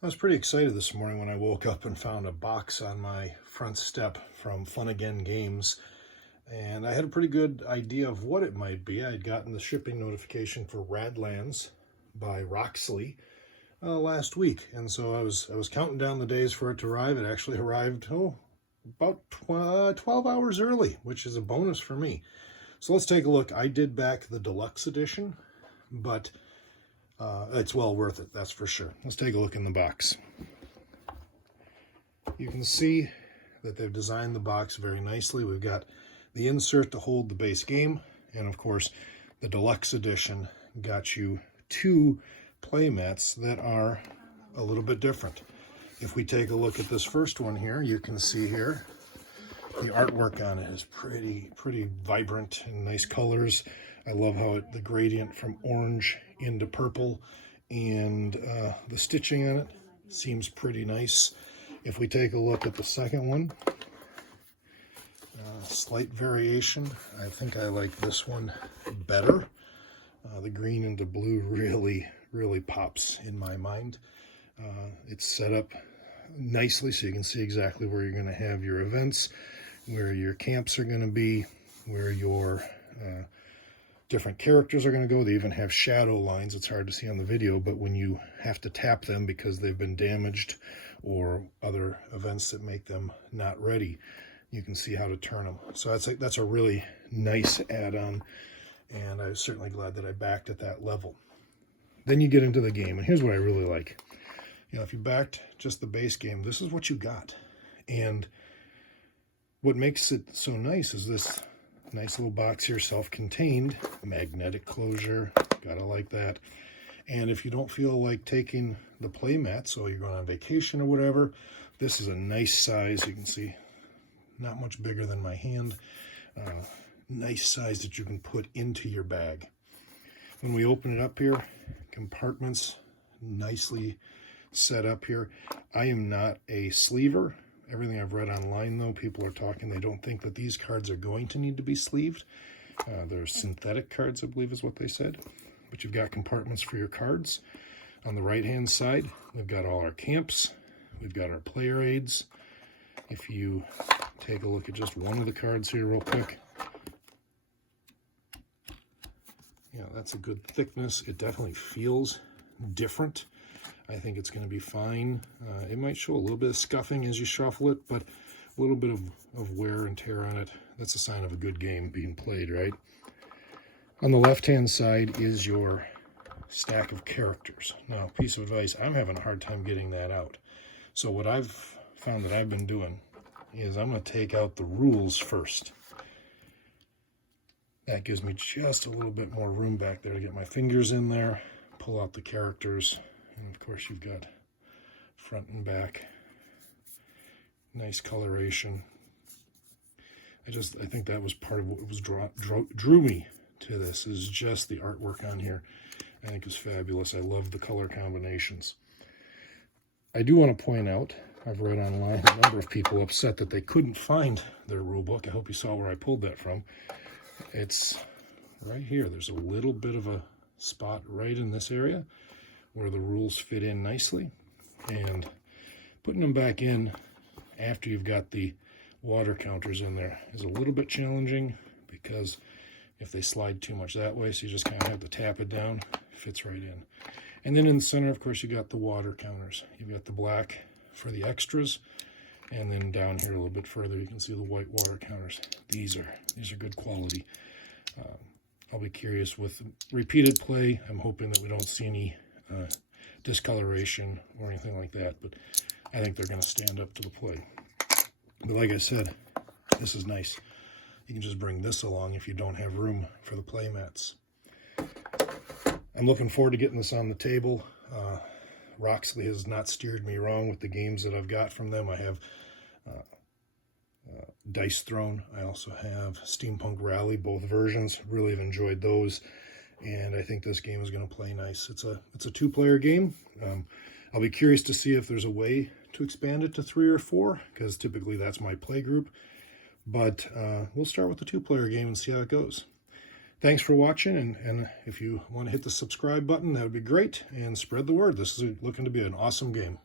I was pretty excited this morning when I woke up and found a box on my front step from Fun Again Games, and I had a pretty good idea of what it might be. I had gotten the shipping notification for Radlands by Roxley last week, and so I was counting down the days for it to arrive. It actually arrived about 12 hours early, which is a bonus for me. So let's take a look. I did back the Deluxe edition, but it's well worth it, that's for sure. Let's take a look in the box. You can see that they've designed the box very nicely. We've got the insert to hold the base game, and of course the Deluxe edition got you two playmats that are a little bit different. If we take a look at this first one here, you can see here the artwork on it is pretty vibrant and nice colors. I love how the gradient from orange into purple, and the stitching on it seems pretty nice. If we take a look at the second one, slight variation. I think I like this one better. The green into blue really pops in my mind. It's set up nicely so you can see exactly where you're going to have your events, where your camps are going to be, where your different characters are going to go. They even have shadow lines. It's hard to see on the video, but when you have to tap them because they've been damaged or other events that make them not ready, you can see how to turn them. So that's a really nice add-on, and I'm certainly glad that I backed at that level. Then you get into the game, and here's what I really like. You know, if you backed just the base game, this is what you got. And what makes it so nice is this nice little box here, self-contained, magnetic closure, gotta like that. And if you don't feel like taking the playmat, so you're going on vacation or whatever, this is a nice size. You can see not much bigger than my hand. Nice size that you can put into your bag. When we open it up here, compartments nicely set up here. I am not a sleever. Everything I've read online, though, people are talking, they don't think that these cards are going to need to be sleeved. They're synthetic cards, I believe is what they said. But you've got compartments for your cards. On the right-hand side, we've got all our camps. We've got our player aids. If you take a look at just one of the cards here real quick, yeah, that's a good thickness. It definitely feels different. I think it's going to be fine. It might show a little bit of scuffing as you shuffle it, but a little bit of wear and tear on it. That's a sign of a good game being played, right? On the left-hand side is your stack of characters. Now, piece of advice, I'm having a hard time getting that out. So what I've found that I've been doing is I'm going to take out the rules first. That gives me just a little bit more room back there to get my fingers in there, pull out the characters. And of course you've got front and back, nice coloration. I think that was part of what was drew me to this, is just the artwork on here. I think it's fabulous. I love the color combinations. I do want to point out, I've read online a number of people upset that they couldn't find their rule book. I hope you saw where I pulled that from. It's right here. There's a little bit of a spot right in this area where the rules fit in nicely, and putting them back in after you've got the water counters in there is a little bit challenging, because if they slide too much that way, so you just kind of have to tap it down, it fits right in. And then in the center, of course, you got the water counters. You've got the black for the extras, and then down here a little bit further you can see the white water counters. These are good quality. I'll be curious with repeated play. I'm hoping that we don't see any discoloration or anything like that, but I think they're going to stand up to the plate. But like I said, this is nice. You can just bring this along if you don't have room for the play mats. I'm looking forward to getting this on the table. Roxley has not steered me wrong with the games that I've got from them. I have Dice Throne. I also have Steampunk Rally, both versions. Really have enjoyed those, and I think this game is going to play nice. It's a two-player game. I'll be curious to see if there's a way to expand it to 3 or 4, because typically that's my play group. But we'll start with the two-player game and see how it goes. Thanks for watching, and if you want to hit the subscribe button, that would be great, and spread the word. This is looking to be an awesome game.